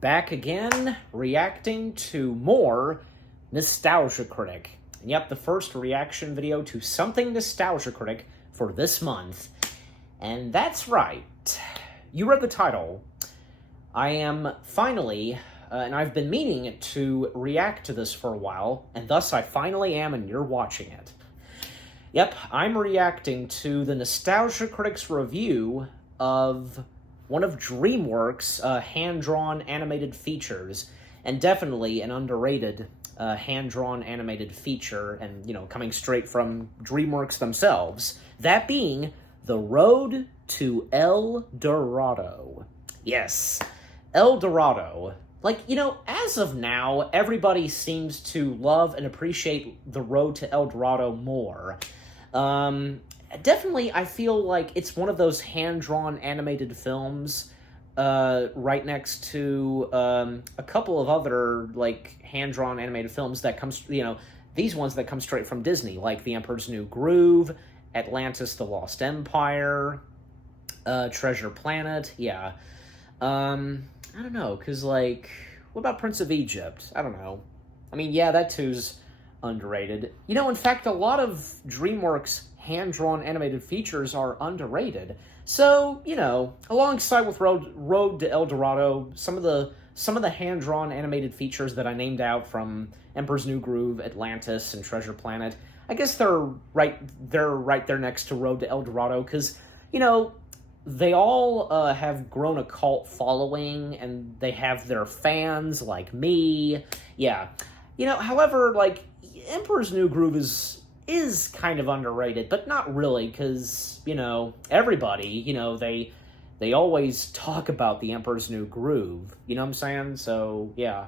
back again, reacting to more Nostalgia Critic. And yep, the first reaction video to something Nostalgia Critic for this month. And that's right, you read the title. I am finally, and I've been meaning to react to this for a while, and thus I finally am, and you're watching it. Yep, I'm reacting to the Nostalgia Critic's review of one of DreamWorks' hand-drawn animated features, and definitely an underrated hand-drawn animated feature, and, you know, coming straight from DreamWorks themselves, that being The Road to El Dorado. Yes, El Dorado. Like, you know, as of now, everybody seems to love and appreciate The Road to El Dorado more. Definitely, I feel like it's one of those hand-drawn animated films, right next to, a couple of other, like, hand-drawn animated films that comes, you know, these ones that come straight from Disney, like The Emperor's New Groove, Atlantis the Lost Empire, Treasure Planet, yeah. I don't know, because, like, what about Prince of Egypt? I don't know. I mean, yeah, that too's underrated. You know, in fact, a lot of DreamWorks hand-drawn animated features are underrated. So, you know, alongside with Road to El Dorado, some of the hand-drawn animated features that I named out from Emperor's New Groove, Atlantis, and Treasure Planet, I guess they're right there next to Road to El Dorado, because, you know, they all have grown a cult following, and they have their fans, like me. Yeah. You know, however, like, Emperor's New Groove is kind of underrated, but not really, because, you know, everybody, you know, they always talk about the Emperor's New Groove, you know what I'm saying? So, yeah.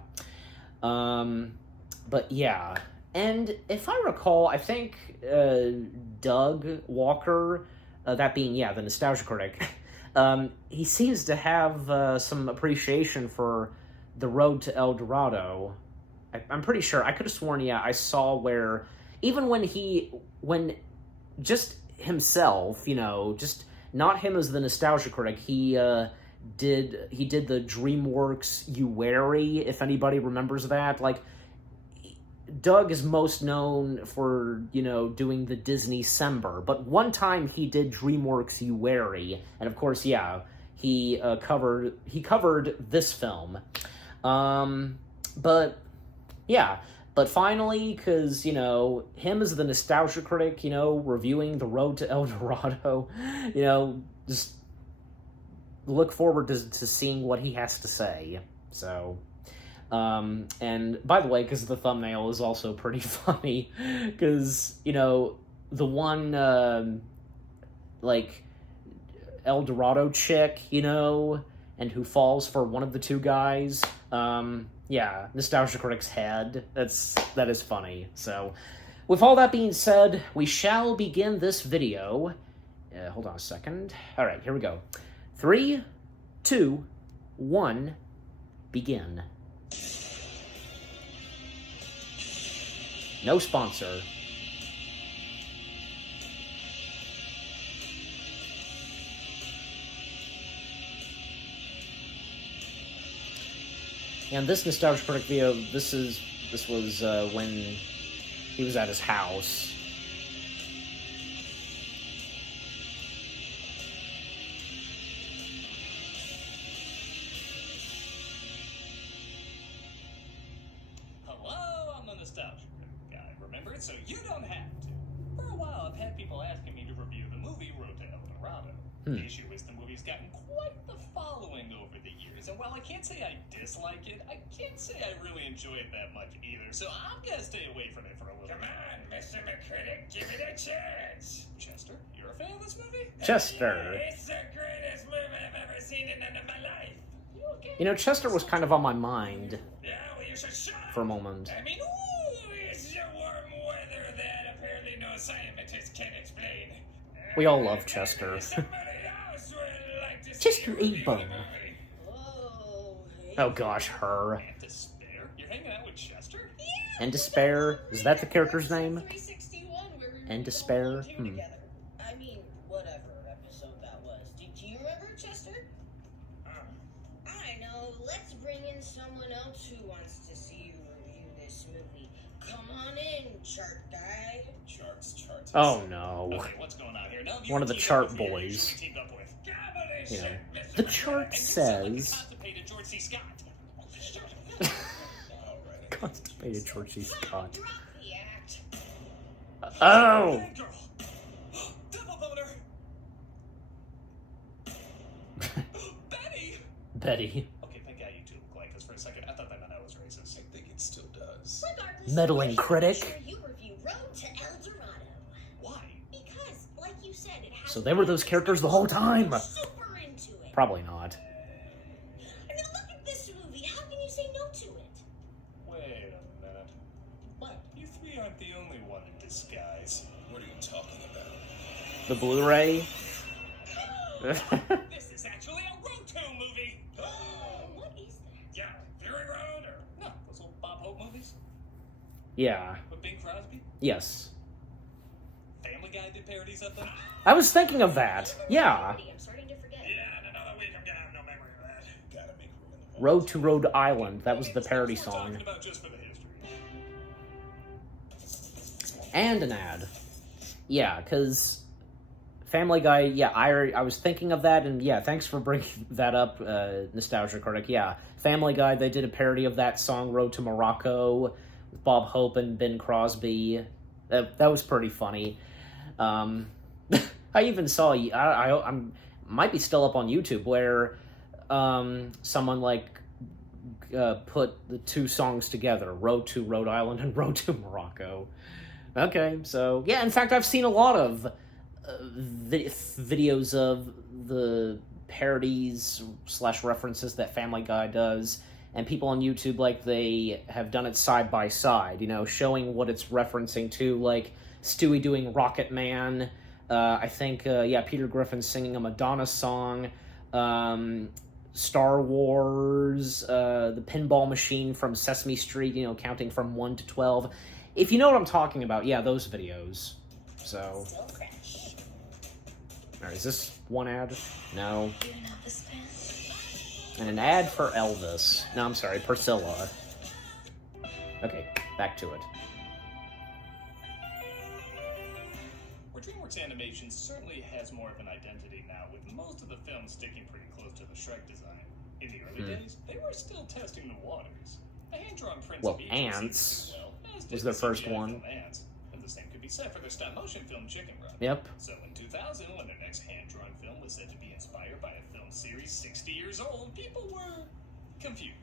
But, yeah. And if I recall, I think Doug Walker, that being, yeah, the Nostalgia Critic, he seems to have some appreciation for The Road to El Dorado. I'm pretty sure. I could have sworn, yeah, I saw where, even when just himself, you know, just not him as the Nostalgia Critic, he did the DreamWorks You Wary, if anybody remembers that. Like, Doug is most known for, you know, doing the Disney-cember, but one time he did DreamWorks You Wary, and of course, yeah, he covered this film. But yeah, but finally, because, you know, him as the Nostalgia Critic, you know, reviewing The Road to El Dorado, you know, just look forward to seeing what he has to say. So, and by the way, because the thumbnail is also pretty funny, because, you know, the one, like, El Dorado chick, you know, and who falls for one of the two guys, yeah, Nostalgia Critic's head. That is funny. So, with all that being said, we shall begin this video. Hold on a second. All right, here we go. 3, 2, 1, begin. No sponsor. And this Nostalgia Critic video, this was when he was at his house. Hello, I'm the Nostalgia Critic guy. Remember it so you don't have to. For a while, I've had people asking me to review the movie Road to El Dorado. The issue is the movie's gotten quite the following over the years, and while I can't say I dislike it, I can't say I really enjoy it that much either, so I'm gonna stay away from it for a little bit. Come on, Mr. McCritic, give it a chance! Chester, you're a fan of this movie? Chester. It's the greatest movie I've ever seen in my life. You know, Chester was kind of on my mind Yeah, well, you should shut up. for a moment. I mean, ooh, it's the warm weather that apparently no scientist can explain. We all love Chester. Somebody else would like to see Chester you review A. Bone. the movie. Whoa, hey. Oh gosh, her. And Despair? You're hanging out with Chester? And Despair, is that the character's name? 361, where we And were Despair? all volunteering together. I mean, whatever episode that was. Do you remember, Chester? I know. Let's bring in there's someone else who wants to see you review this movie. Come on in, chart guy. Charts. Oh no. Okay, what's going on here? Now, One of the teamed chart up with who you boys. usually teamed up with. You know, Mr. the McGrath, chart and you sound like the says. constipated George C. Scott. Constipated George C. Scott. Drop the act. Oh! Bad girl. Devil boner. Betty. Betty. Okay, thank God you two look like, because for a second I thought that meant I was racist. I think it still does. Regardless, Meddling we're here to critic. make sure you review Road to El Dorado. Why? Because, like you said, it has So they were those characters the whole time. super into it. Probably not. I mean, look at this movie. How can you say no to it? Wait a minute. What? You three aren't the only one in disguise. What are you talking about? The Blu-ray. This is actually a Road to movie. What is that? Yeah, Fury Road or no, those old Bob Hope movies Yeah. with Bing Crosby. Yes. Family Guy did parodies of them. I was thinking of that. Yeah. I'm starting to forget. Yeah, in another week I'm gonna have no memory of that. Gotta make room in the Road to Rhode Island. That was the It's parody what we're song. talking about just for the history. And an ad. Yeah, because Family Guy, yeah, I was thinking of that, and yeah, thanks for bringing that up, Nostalgia Critic. Yeah, Family Guy, they did a parody of that song, Road to Morocco, with Bob Hope and Ben Crosby. That was pretty funny. I even saw, I'm might be still up on YouTube, where someone, like, put the two songs together, Road to Rhode Island and Road to Morocco. Okay, so, yeah, in fact, I've seen a lot of videos of the parodies / references that Family Guy does, and people on YouTube, like, they have done it side by side, you know, showing what it's referencing to, like Stewie doing Rocket Man, I think, Peter Griffin singing a Madonna song, Star Wars, the pinball machine from Sesame Street, you know, counting from 1 to 12. If you know what I'm talking about, yeah, those videos. So, Still fresh. alright, is this one ad? No. You know this band? And an ad for Elvis. No, I'm sorry, Priscilla. Okay, back to it. Where DreamWorks Animation certainly has more of an identity now, with most of the films sticking pretty close to the Shrek design. In the early days, they were still testing the waters. The hand-drawn Prince Well, of Egypt Ants seemed to do well, as did was their the first CGI one. film Ants, and the same could be said for their stop-motion film Chicken Run. Yep. So in 2000, when their next hand-drawn film was said to be inspired by a film series 60 years old, people were confused.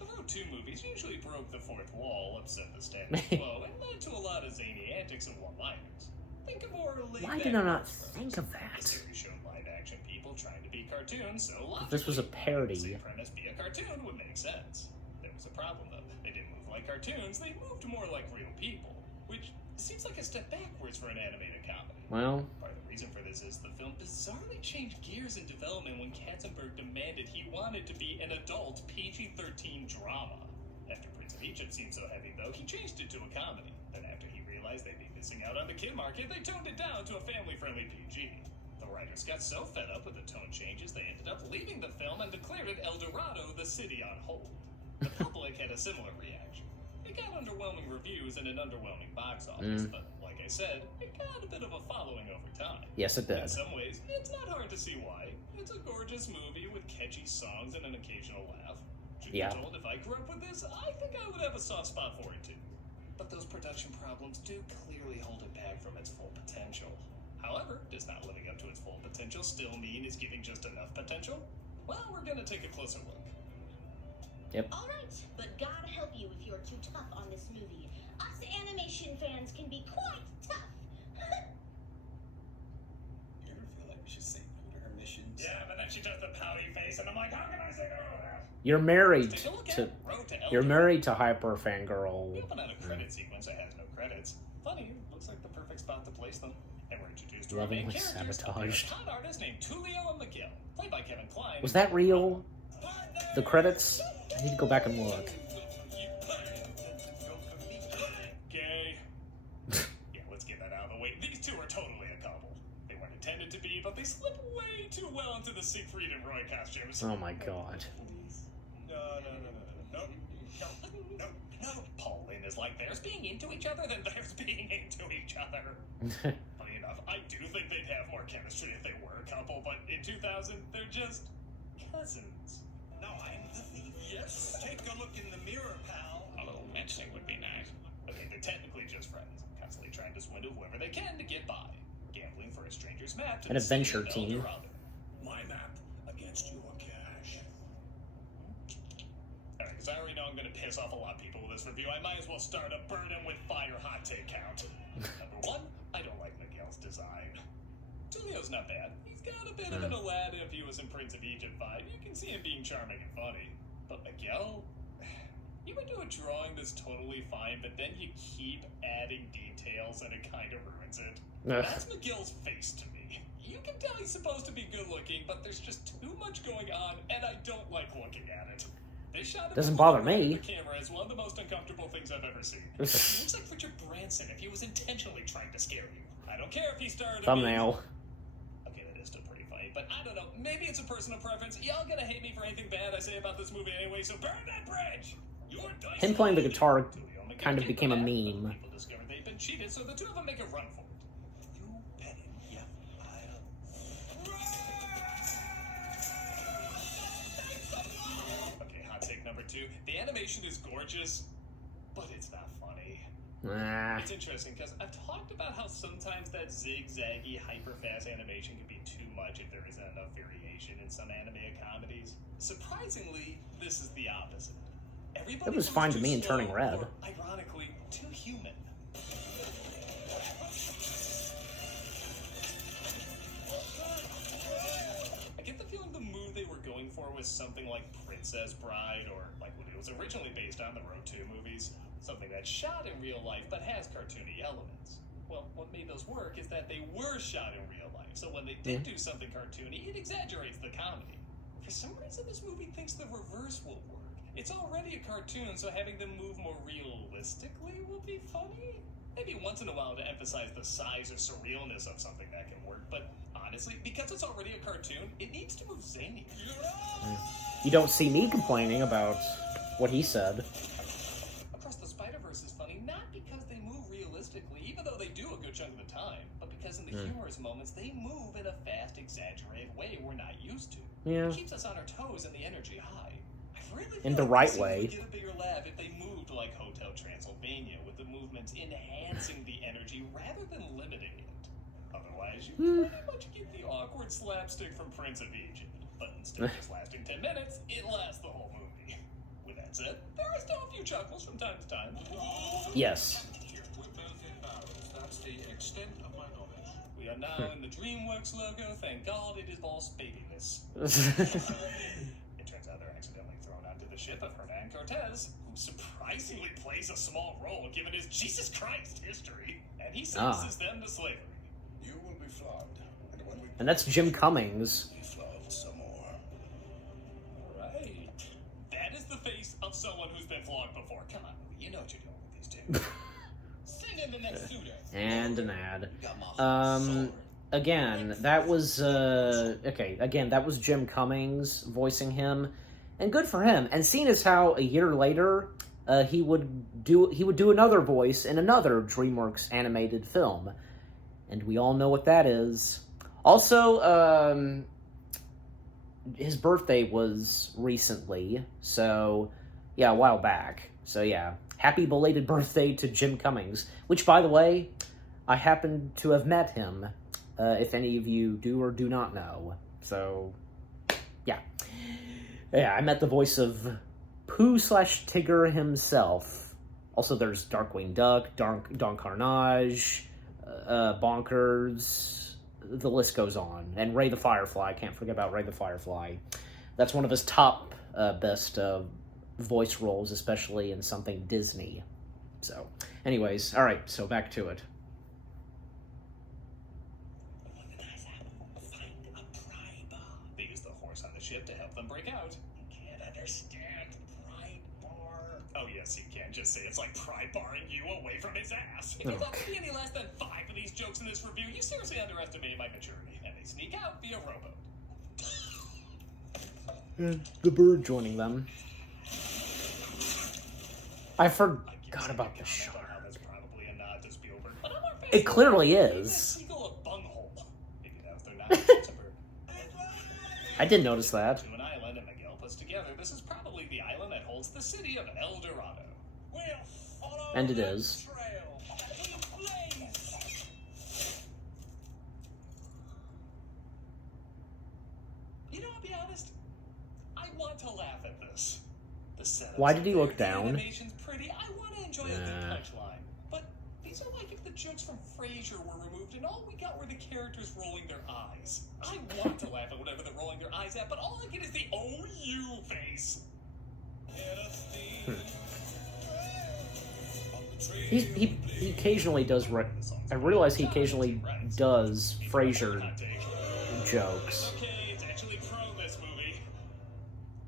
The Road 2 movies usually broke the fourth wall, upset the status quo, and led to a lot of zany antics and one-liners. Think of more Why did I not think of The that? series showed live-action people trying to be cartoons, so logically, This was a the parody. premise be a cartoon would make sense. There was a problem though. They didn't move like cartoons; they moved more like real people, which seems like a step backwards for an animated comedy. Well, Part of the reason for this is the film bizarrely changed gears in development when Katzenberg demanded he wanted to be an adult PG-13 drama. After Prince of Egypt seemed so heavy, though, he changed it to a comedy. Then after he realized they'd be missing out on the kid market, they toned it down to a family-friendly PG. The writers got so fed up with the tone changes, they ended up leaving the film and declared it El Dorado, the city on hold. The public had a similar reaction. It got underwhelming reviews and an underwhelming box office, but like I said, it got a bit of a following over time. yes, it In did. some ways, it's not hard to see why. It's a gorgeous movie with catchy songs and an occasional laugh. Truth be Yeah. told, if I grew up with this, I think I would have a soft spot for it too. But those production problems do clearly hold it back from its full potential. However, does not living up to its full potential still mean it's giving just enough potential? Well, we're gonna take a closer look. Alright, but God help you if you're too tough on this movie. Us animation fans can be quite tough. You ever feel like we should say no to her missions? Yeah, but then she does the pouty face, and I'm like, how can I say no to that? You're married Take a look to at Road to El you're Dorado. married to Hyper We Fangirl. open on a credit sequence that has no credits. Funny, looks like the perfect spot to place them. And we're introduced to our main Lovingly characters, sabotaged. a con artist named Tulio and Miguel, played by Kevin Kline. Was that real? The credits? I need to go back and look. Gay. Yeah, let's get that out of the way. These two are totally a couple. They weren't intended to be, but they slip way too well into the Siegfried and Roy costumes. Oh my god. No. No. Paul Lynn is like, there's being into each other than there's being into each other. Funny enough, I do think they'd have more chemistry if they were a couple, but in 2000, they're just cousins. No, I'm the thief. Yes. Take a look in the mirror, pal. A little mentioning would be nice. Okay, they're technically just friends, constantly trying to swindle whoever they can to get by. Gambling for a stranger's map to An adventure team. My map against your cash. Alright, because I already know I'm going to piss off a lot of people with this review. I might as well start a burn 'em with fire hot take count. Number 1, I don't like Miguel's design. Tulio's not bad. He's got a bit of an Aladdin if he was in Prince of Egypt vibe. You can see him being charming and funny. But Miguel, you would do a drawing that's totally fine, but then you keep adding details and it kind of ruins it. That's Miguel's face to me. You can tell he's supposed to be good looking, but there's just too much going on, and I don't like looking at it. This shot of Doesn't bother me. The camera is one of the most uncomfortable things I've ever seen. He looks like Richard Branson if he was intentionally trying to scare you. I don't care if he started Thumbnail. Okay, that is still pretty funny, but I don't know. Maybe it's a personal preference. Y'all gonna hate me for anything bad I say about this movie anyway, so burn that bridge! Him playing the guitar kind of became a meme. People discover they've been cheated, so the two of them make a run for it. You bet him. Yeah, Okay, hot take number 2. The animation is gorgeous, but it's not funny. It's interesting because I've talked about how sometimes that zigzaggy, hyper-fast animation can be too much if there isn't enough variation in some anime comedies. Surprisingly, this is the opposite. Everybody It was fine to me in Turning Red. or, ironically, too human. I get the feeling the mood they were going for was something like Princess Bride, or like what it was originally based on, the Road 2 movies. Something that's shot in real life but has cartoony elements. Well, what made those work is that they were shot in real life, so when they did do something cartoony, it exaggerates the comedy. For some reason, this movie thinks the reverse will work. It's already a cartoon, so having them move more realistically will be funny. Maybe once in a while to emphasize the size or surrealness of something that can work, but honestly, because it's already a cartoon, it needs to move zany. You don't see me complaining about what he said. Across the Spider-Verse is funny, not because they move realistically, even though they do a good chunk of the time, but because in the humorous moments, they move in a fast, exaggerated way we're not used to. Yeah. It keeps us on our toes and the energy high. I really feel In the like right this scene way. would get a bigger laugh if they moved like Hotel Transylvania, with the movements enhancing the energy rather than limiting it. Otherwise, you pretty much get the awkward slapstick from Prince of Egypt. But instead of just lasting 10 minutes, it lasts the whole movie. With that said, there are still a few chuckles from time to time. Yes. we're both in barrels. That's the extent of my knowledge. We are now in the DreamWorks logo. Thank God it involves babiness. It turns out they're accidentally thrown onto the ship of Hernan Cortez, who surprisingly plays a small role given his Jesus Christ history, and he sentences them to slavery. You will be flogged, and when we And that's Jim Cummings. be flogged some more. Right. That is the face of someone who's been flogged before. Come on, you know what you're doing with these two. Send in the next suitor. And an ad. Got my heart soaring. Again, that was, again, that was Jim Cummings voicing him, and good for him. And seeing as how a year later, he would do another voice in another DreamWorks animated film, and we all know what that is. Also, his birthday was recently, so, yeah, a while back. So, yeah, happy belated birthday to Jim Cummings, which, by the way, I happen to have met him, if any of you do or do not know. So, yeah. Yeah, I met the voice of Pooh/Tigger himself. Also, there's Darkwing Duck, Don Carnage, Bonkers, the list goes on. And Ray the Firefly, can't forget about Ray the Firefly. That's one of his top best voice roles, especially in something Disney. So, anyways, alright, so back to it. They use the horse on the ship to help them break out. You can't understand Pride Bar. Oh yes, he can. Just say it's like pry barring you away from his ass. If you thought there'd be any less than 5 of these jokes in this review, you seriously underestimated my maturity. And they sneak out via rowboat. And the bird joining them. I I forgot can about take the a comment on shark. how that's probably a nod to Spielberg, but I'm more It clearly fascinated by is. that seagull a bunghole. Maybe that was their nod to Lucifer. I did notice that. To an island, and Miguel puts together, this is probably the island that holds the city of El Dorado. We'll follow And it the is. trail that we blaze. You know, I'll be honest, I want to laugh at this. The setups Why did he are look there, the down? animation's pretty. I want to enjoy a good punchline. But these are like if the jokes from Frasier were removed and all we got were the characters rolling their eyes. I want to laugh at whatever they're rolling their eyes at, but all I get is the OU face. He occasionally does. I realize he occasionally does Frasier Hot take. jokes. Okay, it's actually pro this movie.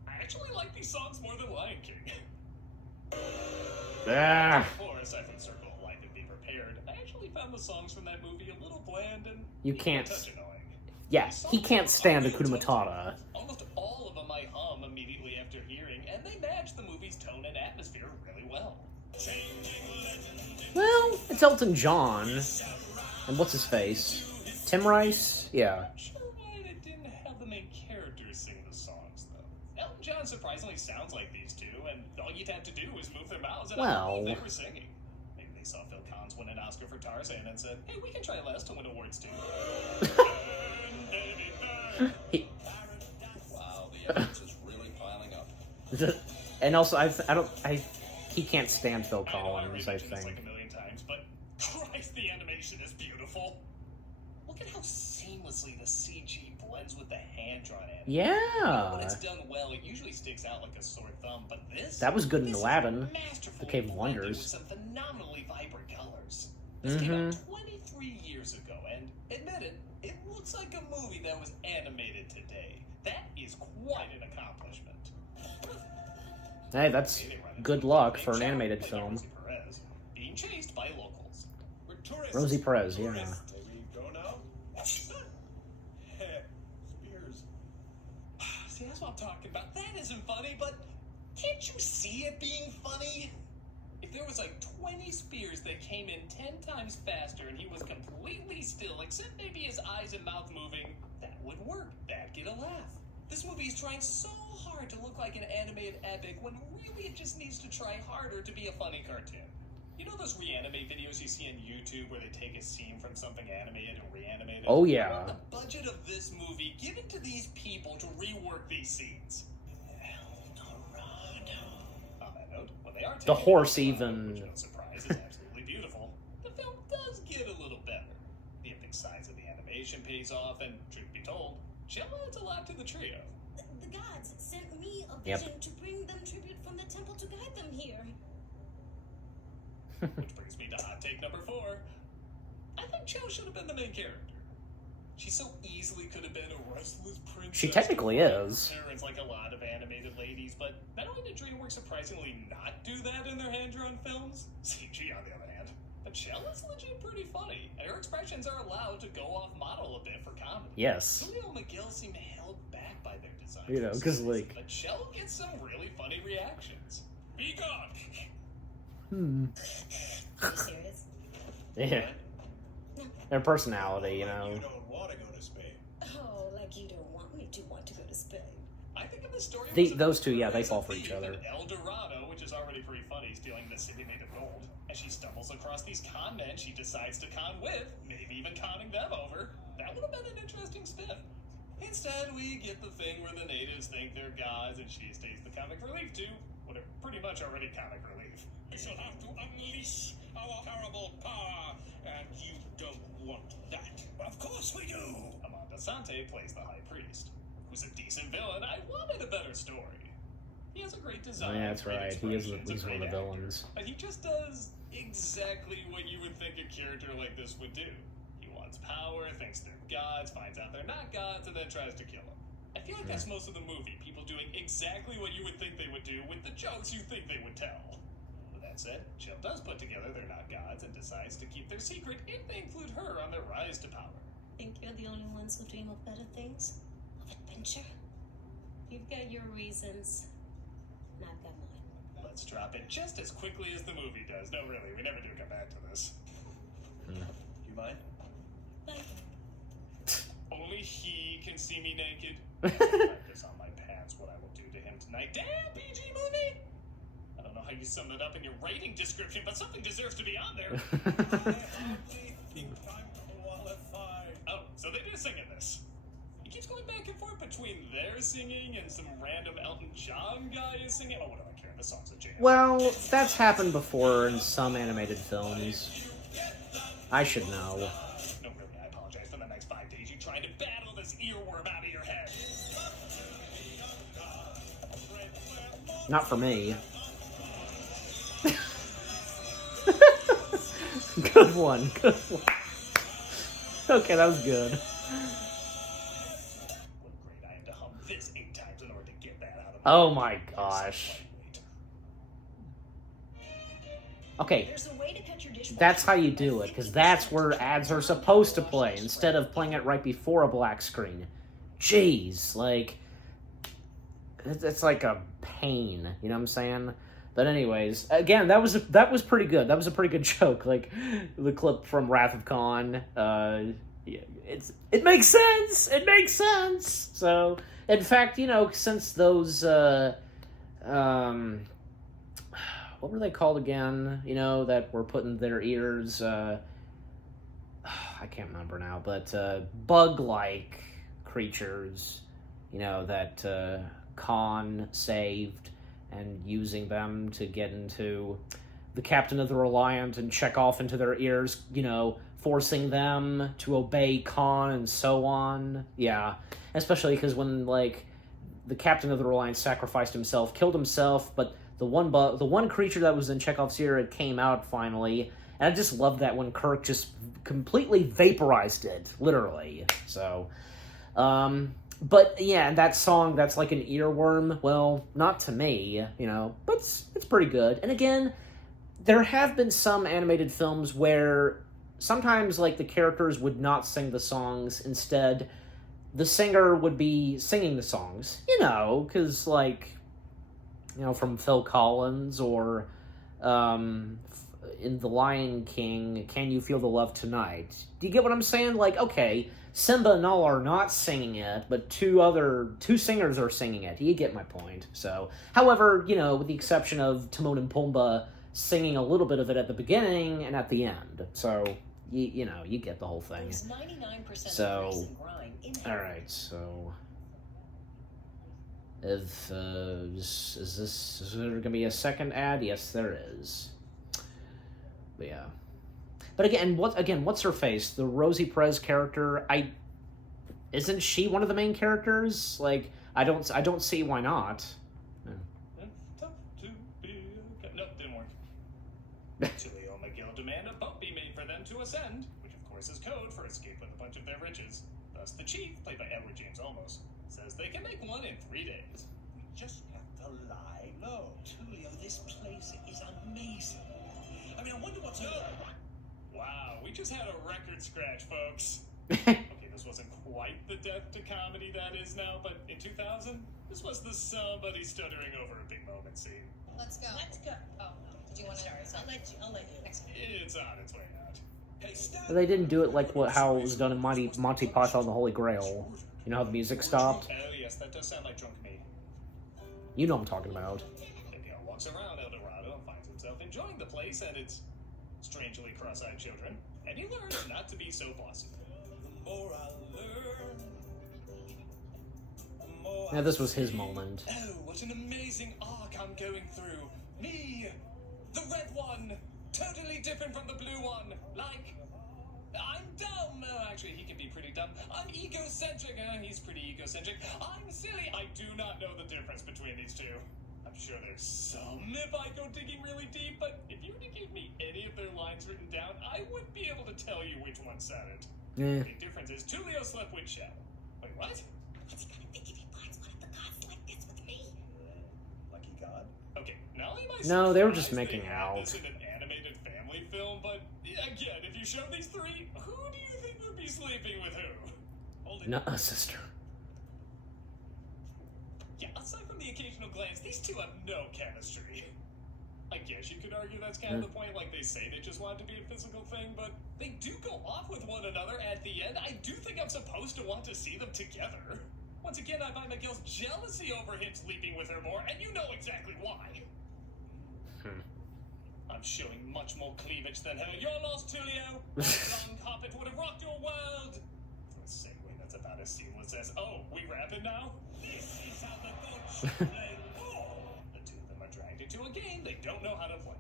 I actually like these songs more than Lion King. Ah, Of course, I would circle of life and be prepared. I actually found the songs from that movie a little bland and You even can't- a touch annoying. yeah, These he songs can't are stand totally Hakuna tilted. Matata. Almost all of them I hum immediately after hearing, and they match the movie's tone and atmosphere really well. Well, it's Elton John. And what's his face? Tim Rice? Yeah. Not sure why they didn't have the main characters sing the songs, though. Elton John surprisingly sounds like these two, and all you'd have to do is move their mouths, and I Well. believe they were singing. Maybe they saw Phil Collins win an Oscar for Tarzan and said, hey, we can try Les to win awards too. Burn, baby, burn. He, Wow, the evidence is really piling up. and also, he can't stand Phil I know I Collins, already I mentioned this like think. a million times, but Christ, the animation is beautiful. Look at how seamlessly the CG blends with the hand-drawn animation. When Yeah. it's done well, it usually sticks out like a sore thumb, but this... That was good in this is Aladdin, masterfully The Cave of blended Wonders. with some phenomenally vibrant colors. This came out 23 years ago, and admit it looks like a movie that was animated today. That is quite an accomplishment. Hey, that's good luck for an animated Played by film. Rosie Perez, being chased by locals. We're tourists. Rosie Perez, yeah. Tourists. May we go now? Spears. See, that's what I'm talking about. That isn't funny, but can't you see it being funny? If there was like 20 spears that came in 10 times faster and he was completely still, except maybe his eyes and mouth moving, that would work. That'd get a laugh. This movie is trying so hard to look like an animated epic when really it just needs to try harder to be a funny cartoon. You know those reanimate videos you see on YouTube where they take a scene from something animated and reanimate it? Oh, I yeah. want the budget of this movie given to these people to rework these scenes. On that note, when they are The taking horse it, even- which no surprise is absolutely beautiful, the film does get a little better. The epic size of the animation pays off, and truth be told, Shell adds a lot to the trio. The gods sent me a Yep. vision to bring them tribute from the temple to guide them here. Which brings me to hot take number 4. I think Cho should have been the main character. She so easily could have been a restless princess. She technically is. Parents like a lot of animated ladies, but not only did DreamWorks surprisingly not do that in their hand-drawn films, CG on the other hand, but Shell is legit pretty funny, and her expressions are allowed to go off model a bit for comedy. Yes. Julio and Miguel seem held back by their design. You know, 'cause, like- But Shell gets some really funny reactions. Be gone! Are you serious? Yeah. Their personality, you You know. don't want to go to Spain. Oh, like you don't want me to want to go to Spain. I think of the story. Those two, yeah, they fall for each other. El Dorado, which is already pretty funny, stealing the city made of gold. As she stumbles across these con men she decides to con with, maybe even conning them over. That would have been an interesting spin. Instead, we get the thing where the natives think they're gods and she stays the comic relief to what are pretty much already comic relief. We shall have to unleash our terrible power, and you don't want that. Of course we do. Amanda Sante plays the High Priest, who's a decent villain. I wanted a better story. He has a great Oh, design. yeah, that's great right. expressions, He's a one of great the actor. villains. But he just does exactly what you would think a character like this would do. He wants power, thinks they're gods, finds out they're not gods, and then tries to kill them. I feel like that's most of the movie. People doing exactly what you would think they would do with the jokes you think they would tell. With that said, Jill does put together they're not gods and decides to keep their secret if they include her on their rise to power. Think you're the only ones who dream of better things? Of adventure? You've got your reasons, and I've got mine. Let's credits drop it just as quickly as the movie does. No, really, we never do come back to this. You mind? Only he can see me naked. Write this on my pants, what I will do to him tonight. Damn, PG movie! I don't know how you summed it up in your rating description, but something deserves to be on there. I hardly think I'm qualified. Oh, so they do sing in this. He keeps going back and forth between their singing and some random Elton John guy is singing. Oh, what do I care? The song's a jam. Well, that's happened before in some animated films. I should know. No, really, I apologize. For the next 5 days, you trying to battle this earworm out of your head. Not for me. Good one, good one. Okay, that was good. What great I have to hum this 8 times in order to get that out of Oh my gosh. Okay, There's a way to cut your dishwasher. that's how you do it, because that's where ads are supposed to play, instead of playing it right before a black screen. Jeez, like, it's like a pain, you know what I'm saying? But anyways, again, that was pretty good. That was a pretty good joke, like, the clip from Wrath of Khan. Yeah, it makes sense! It makes sense! So, in fact, you know, since those, what were they called again? You know, that were put in their ears. I can't remember now, but bug-like creatures, you know, that Khan saved, and using them to get into the captain of the Reliant and check off into their ears, you know, forcing them to obey Khan and so on. Yeah, especially because when, like, the captain of the Reliant sacrificed himself, killed himself, but the one creature that was in Chekhov's ear, it came out finally, and I just love that when Kirk just completely vaporized it, literally. So, but yeah, that song, that's like an earworm. Well, not to me, you know, but it's pretty good. And again, there have been some animated films where sometimes, like, the characters would not sing the songs. Instead, the singer would be singing the songs, you know, because, like, you know, from Phil Collins, or in The Lion King, Can You Feel the Love Tonight? Do you get what I'm saying? Like, okay, Simba and Nala are not singing it, but two singers are singing it. You get my point. So, however, you know, with the exception of Timon and Pumbaa singing a little bit of it at the beginning and at the end. So, you know, you get the whole thing. So, alright, so... Is there gonna be a second ad? Yes, there is. But yeah. But what's her face? The Rosie Perez character, isn't she one of the main characters? Like, I don't see why not. It's tough to be no, didn't work. Tulio and Miguel demand a boat be made for them to ascend, which of course is code for escape with a bunch of their riches. Thus the chief, played by Edward James Olmos, says they can make one in 3 days. We just have to lie low. Tulio, this place is amazing. I mean, I wonder what's Wow, we just had a record scratch, folks. Okay, this wasn't quite the death to comedy that is now, but in 2000, this was the somebody stuttering over a big moment scene. Let's go. Let's go. Oh, did you want to start? I'll let you. Next. It's on its way out. Hey, stop. They didn't do it like how it was done in Monty Python and the Holy Grail. You know how the music stopped? Oh yes, that does sound like drunk me. You know what I'm talking about. Miguel walks around El Dorado and finds himself enjoying the place and its strangely cross-eyed children, and he learns not to be so bossy. The more I learn, the more Yeah, this was his moment. Oh, what an amazing arc I'm going through. Me, the red one, totally different from the blue one. Like, I'm dumb. Actually, he can be pretty dumb. I'm egocentric. He's pretty egocentric. I'm silly. I do not know the difference between these two. I'm sure there's some if I go digging really deep, but if you were to give me any of their lines written down, I wouldn't be able to tell you which one said it. Yeah. The big difference is Tulio slept with Shadow. Wait, what? What's he gonna think if he finds one of the gods like this with me? Lucky God? Okay, not only am I No, they were just surprised making they had out. this in an animated family film, but again, if you show these three, who do you think would be sleeping with who? Hold it. Nuh-uh, sister. Yeah, aside from the occasional glance, these two have no chemistry. guess you could argue that's kind of the point. Like, they say they just want it to be a physical thing, but they do go off with one another at the end. I do think I'm supposed to want to see them together. Once again, I find Miguel's jealousy over him sleeping with her more, and you know exactly why. I'm showing much more cleavage than her. You're lost, Tulio. That long carpet would have rocked your world. For a segue that's about as seamless as, oh, we rapping now? This is how the gods play ball. The two of them are dragged into a game they don't know how to play.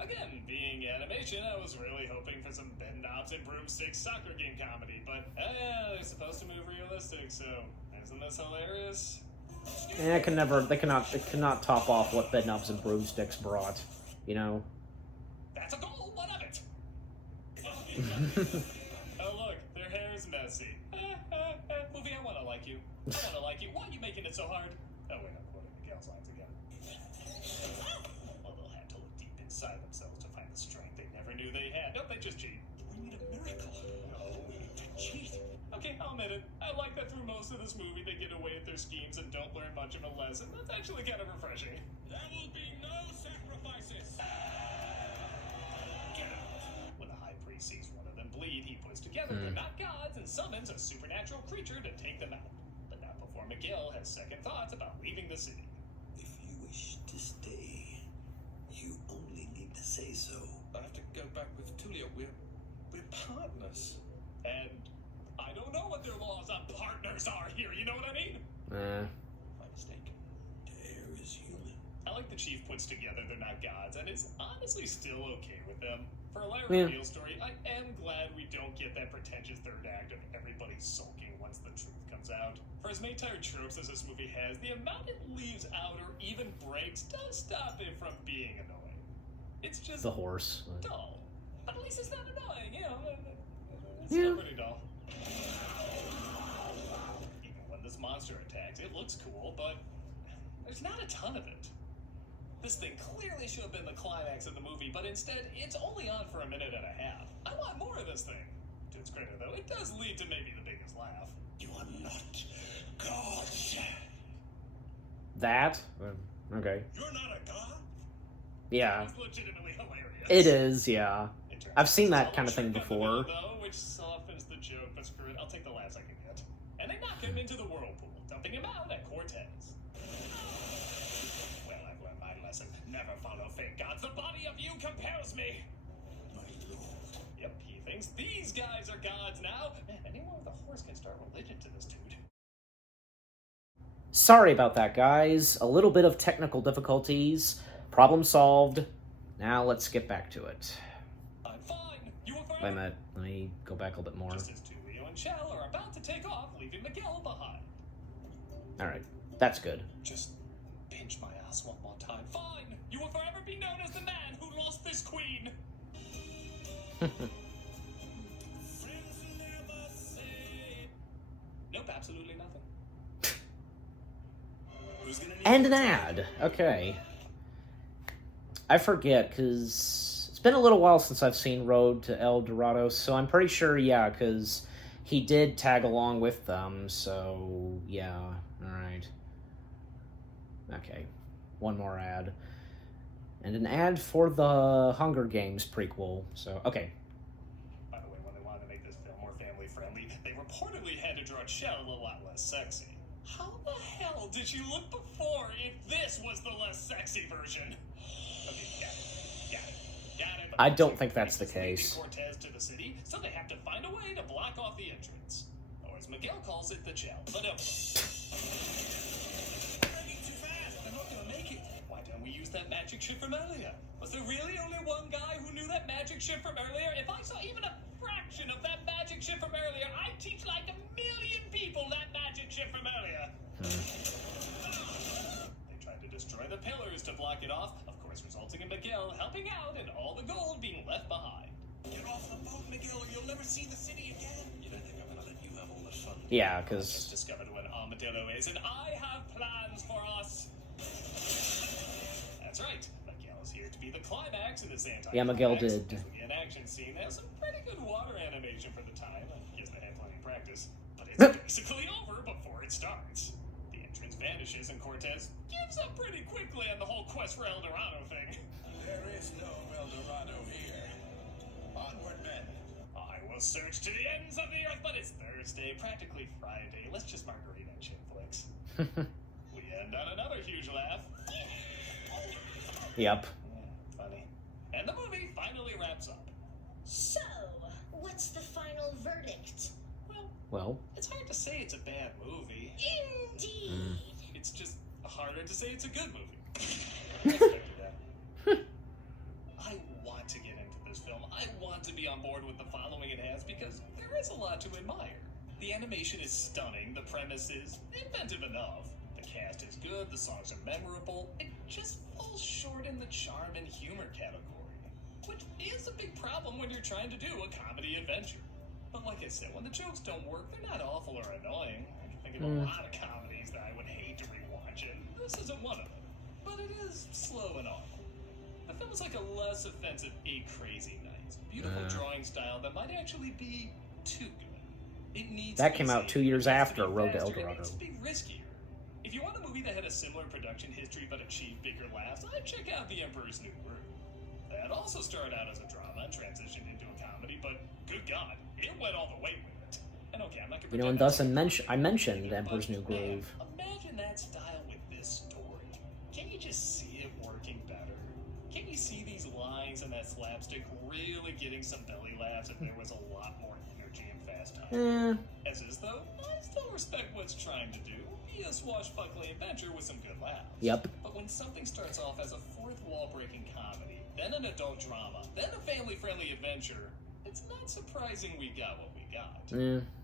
Again, being animation, I was really hoping for some bed knobs and broomsticks soccer game comedy, but they're supposed to move realistic, so isn't this hilarious? They cannot top off what Bedknobs and Broomsticks brought, you know? That's a goal, what of it? Oh look, their hair is messy. Movie, I wanna like you. I wanna like you. Why are you making it so hard? Oh wait, I'm quoting Miguel's lines again. Well, they'll have to look deep inside themselves to find the strength they never knew they had. Nope, they just cheat. We need a miracle. No, we need to cheat. Okay, I'll admit it. I like that through most of this movie they get away with their schemes and don't learn much of a lesson. That's actually kind of refreshing. There will be no sacrifices. Get out. When the High Priest sees one of them bleed, he puts together they're not gods and summons a supernatural creature to take them out. But not before Miguel has second thoughts about leaving the city. If you wish to stay, you only need to say so. I have to go back with Tulio. We're partners. And I don't know what their laws on partners are here, you know what I mean? My mistake. Dare is human. I like the chief puts together they're not gods and is honestly still okay with them. For a Lyra reveal story, I am glad we don't get that pretentious third act of everybody sulking once the truth comes out. For as many tired tropes as this movie has, the amount it leaves out or even breaks does stop it from being annoying. It's just The horse. dull. But at least it's not annoying, you know. It's still pretty dull. Even when this monster attacks, it looks cool, but there's not a ton of it. This thing clearly should have been the climax of the movie, but instead, it's only on for a minute and a half. I want more of this thing. To its credit, though, it does lead to maybe the biggest laugh. You are not gods. That? Okay. You're not a god? Yeah. It's legitimately hilarious. It is, yeah. In terms I've seen of that kind of style, thing sure, got the before. middle, though, which softens the joke, but screw it, I'll take the laughs I can get. And they knock him into the whirlpool, dumping him out at Cortez. Well, I've learned my lesson. Never follow fake gods. The body of you compels me. My lord. Yep, he thinks these guys are gods now. Man, anyone with a horse can start religion to this dude. Sorry about that, guys. A little bit of technical difficulties. Problem solved. Now let's get back to it. I'm fine. You were Wait a minute. Let me go back a little bit more. Just as Tulio and Shell are about to take off, leaving Miguel behind. Alright. That's good. Just pinch my ass one more time. Fine. You will forever be known as the man who lost this queen. Friends never say. Nope, absolutely nothing. Who's gonna need And an ad. Okay. I forget, because it's been a little while since I've seen Road to El Dorado, so I'm pretty sure, yeah, because he did tag along with them, so, yeah. Alright. Okay. One more ad. And an ad for the Hunger Games prequel, so, okay. By the way, when they wanted to make this film more family-friendly, they reportedly had to draw Shell a lot less sexy. How the hell did she look before if this was the less sexy version? Okay, got it. I don't think that's the case. Cortez to the city, so they have to find a way to block off the entrance. Or as Miguel calls it, the gel. But no. Running too fast. I'm not gonna make it. Why don't we use that magic ship from earlier? Was there really only one guy who knew that magic ship from earlier? If I saw even a fraction of that magic ship from earlier, I'd teach like 1 million people that magic ship from earlier. They tried to destroy the pillars to block it off, of course resulting in Miguel helping out and all the gold being left behind. Get off the boat, Miguel, or you'll never see the city again. You don't think I'm gonna let you have all the fun? Yeah, I just because... discovered what Armadillo is, and I have plans for us. That's right. Miguel's here to be the climax in this anti-climax. Yeah, Miguel did. An action scene that has some pretty good water animation for the time. I guess they had plenty of practice. But it's basically over before it starts. The entrance vanishes and Cortez gives up pretty quickly on the whole quest for El Dorado thing. There is will search to the ends of the earth, but it's Thursday, practically Friday. Let's just margarita and chick flicks. We end on another huge laugh. Yep. Funny. And the movie finally wraps up. So, what's the final verdict? Well. It's hard to say it's a bad movie. Indeed. It's just harder to say it's a good movie. I want to get into this film. I want to be on board with the following it has because there is a lot to admire. The animation is stunning. The premise is inventive enough. The cast is good. The songs are memorable. It just falls short in the charm and humor category, which is a big problem when you're trying to do a comedy adventure. But like I said, when the jokes don't work, they're not awful or annoying. I can think of a lot of comedies that I would hate to rewatch, and this isn't one of them. But it is slow and awkward. The film is like a less offensive Eight Crazy Nights. Beautiful drawing style that might actually be too good. It needs That to came be out safe, 2 years it needs to after be Road to faster, El It Dorado. needs to be riskier. If you want a movie that had a similar production history but achieved bigger laughs, I'd check out The Emperor's New Groove. That also started out as a drama and transitioned into a comedy, but good God, it went all the way with it. And okay, I'm not gonna And thus I mentioned Emperor's New Man, Groove. imagine that style with this story. Can you just see it working better? Can you see these lines and that slapstick really getting some belly laughs if there was a lot more energy and fast time? As is, though, I still respect what's trying to do. Be a swashbuckling adventure with some good laughs. Yep. But when something starts off as a fourth wall-breaking comedy, then an adult drama, then a family-friendly adventure, it's not surprising we got what we got.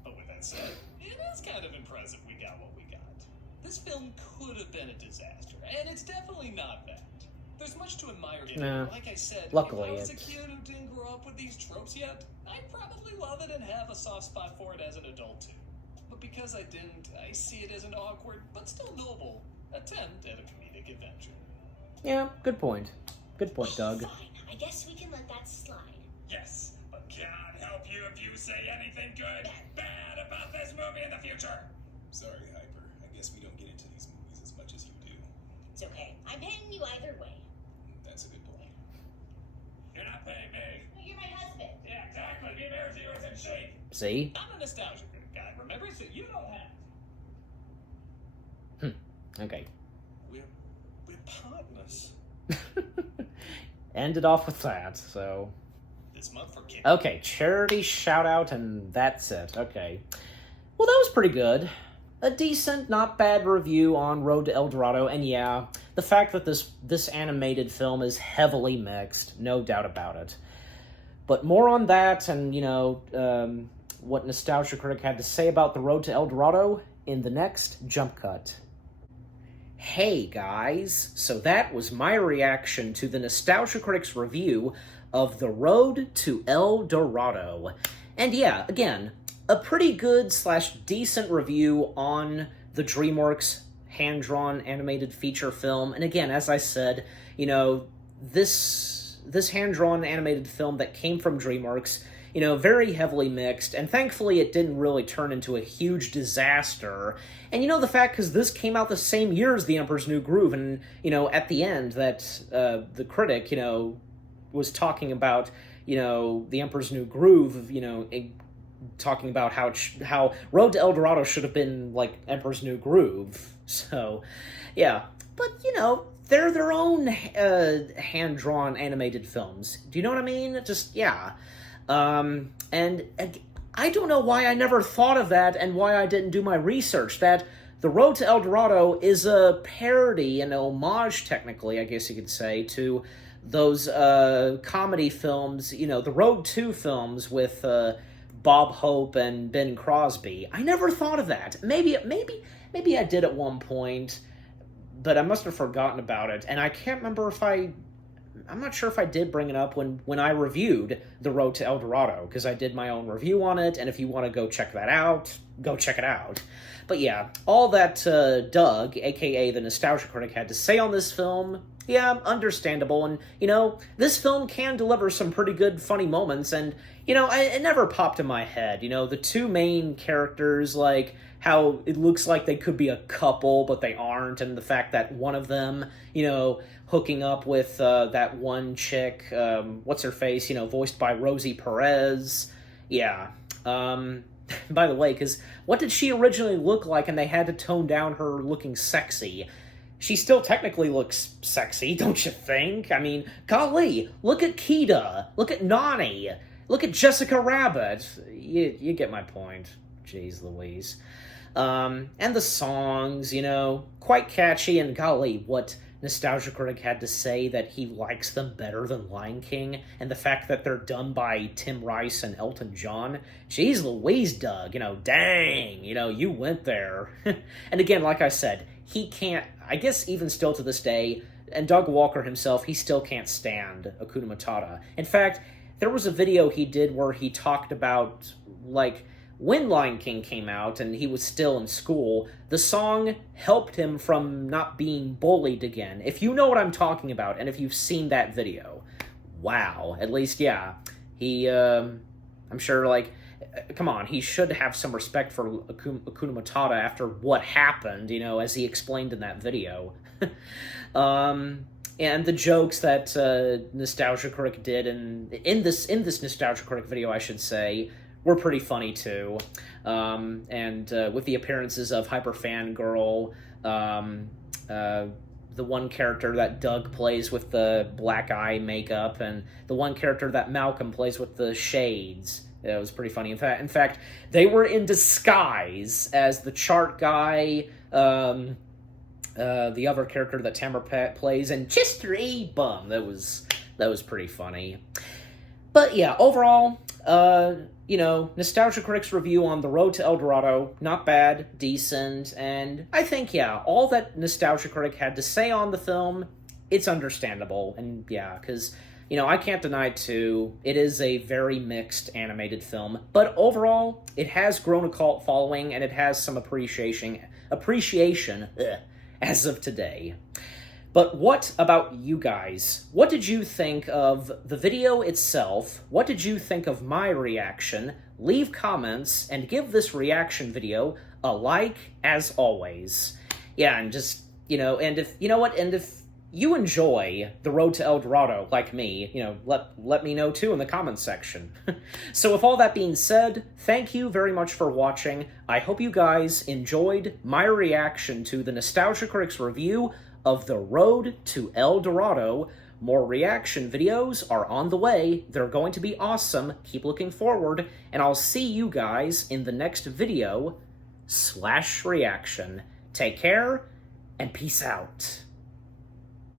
But with that said, it is kind of impressive we got what we got. This film could have been a disaster, and it's definitely not that. There's much to admire in it. Like I said, luckily if I was a kid who didn't grow up with these tropes yet, I'd probably love it and have a soft spot for it as an adult too. But because I didn't, I see it as an awkward, but still noble, attempt at a comedic adventure. Yeah, good point. Good point, Doug. Fine, I guess we can let that slide. Yes, but God help you if you say anything good, bad about this movie in the future. Sorry, Hyper. I guess we don't get into these movies as much as you do. It's okay. I'm paying you either way. That's a good point. You're not paying me. Well, you're my husband. Yeah, exactly. Be married to yours in shape. See? I'm a nostalgia guy, remember? So you don't have Okay. We're partners. Ended off with that, so... this month for kids. Okay, charity shout-out, and that's it. Okay. Well, that was pretty good. A decent, not bad review on Road to El Dorado, and yeah, the fact that this animated film is heavily mixed, no doubt about it. But more on that, and, what Nostalgia Critic had to say about the Road to El Dorado in the next Jump Cut. Hey guys, so that was my reaction to the Nostalgia Critic's review of The Road to El Dorado. And yeah, again, a pretty good / decent review on the DreamWorks hand-drawn animated feature film. And again, as I said, this hand-drawn animated film that came from DreamWorks, very heavily mixed, and thankfully it didn't really turn into a huge disaster. And the fact, because this came out the same year as The Emperor's New Groove, and, at the end, that the critic, was talking about, The Emperor's New Groove, talking about how Road to El Dorado should have been, like, Emperor's New Groove. So, yeah. But, they're their own hand-drawn animated films. Do you know what I mean? Just, yeah. And I don't know why I never thought of that and why I didn't do my research. That The Road to El Dorado is a parody, an homage, technically, I guess you could say, to those comedy films, the Road 2 films with Bob Hope and Ben Crosby. I never thought of that. Maybe I did at one point, but I must have forgotten about it. And I can't remember if I'm not sure if I did bring it up when I reviewed The Road to El Dorado, because I did my own review on it, and if you want to go check that out, go check it out. But yeah, all that Doug, aka the Nostalgia Critic, had to say on this film, yeah, understandable, and, this film can deliver some pretty good, funny moments, and, it never popped in my head, the two main characters, like, how it looks like they could be a couple, but they aren't, and the fact that one of them, hooking up with that one chick, what's her face, voiced by Rosie Perez, Yeah. By the way, because what did she originally look like and they had to tone down her looking sexy? She still technically looks sexy, don't you think? I mean, golly, look at Keita, look at Nani, look at Jessica Rabbit. You get my point. Jeez Louise. And the songs, quite catchy, and golly, what Nostalgia Critic had to say that he likes them better than Lion King, and the fact that they're done by Tim Rice and Elton John. Jeez Louise, Doug, dang, you went there. And again, like I said, he can't, I guess even still to this day, and Doug Walker himself, he still can't stand Hakuna Matata. In fact, there was a video he did where he talked about, when Lion King came out and he was still in school, the song helped him from not being bullied again. If you know what I'm talking about, and if you've seen that video, wow. At least, yeah. He, I'm sure, come on, he should have some respect for Hakuna Matata after what happened, as he explained in that video. And the jokes that Nostalgia Critic did in this Nostalgia Critic video, I should say, were pretty funny too. And with the appearances of Hyper Fangirl, the one character that Doug plays with the black eye makeup, and the one character that Malcolm plays with the shades. It was pretty funny. In fact, they were in disguise as the chart guy, the other character that Tamara plays, and Chester A. Bum. That was pretty funny. But yeah, overall, Nostalgia Critic's review on The Road to El Dorado, not bad, decent, and I think, yeah, all that Nostalgia Critic had to say on the film, it's understandable, and yeah, because, I can't deny, too, it is a very mixed animated film, but overall, it has grown a cult following, and it has some appreciation as of today. But what about you guys? What did you think of the video itself? What did you think of my reaction? Leave comments and give this reaction video a like, as always. Yeah, and just, and if, and if you enjoy The Road to El Dorado, like me, let me know too in the comments section. So with all that being said, thank you very much for watching. I hope you guys enjoyed my reaction to the Nostalgia Critics review of The Road to El Dorado. More reaction videos are on the way. They're going to be awesome. Keep looking forward, and I'll see you guys in the next video /reaction. Take care, and peace out.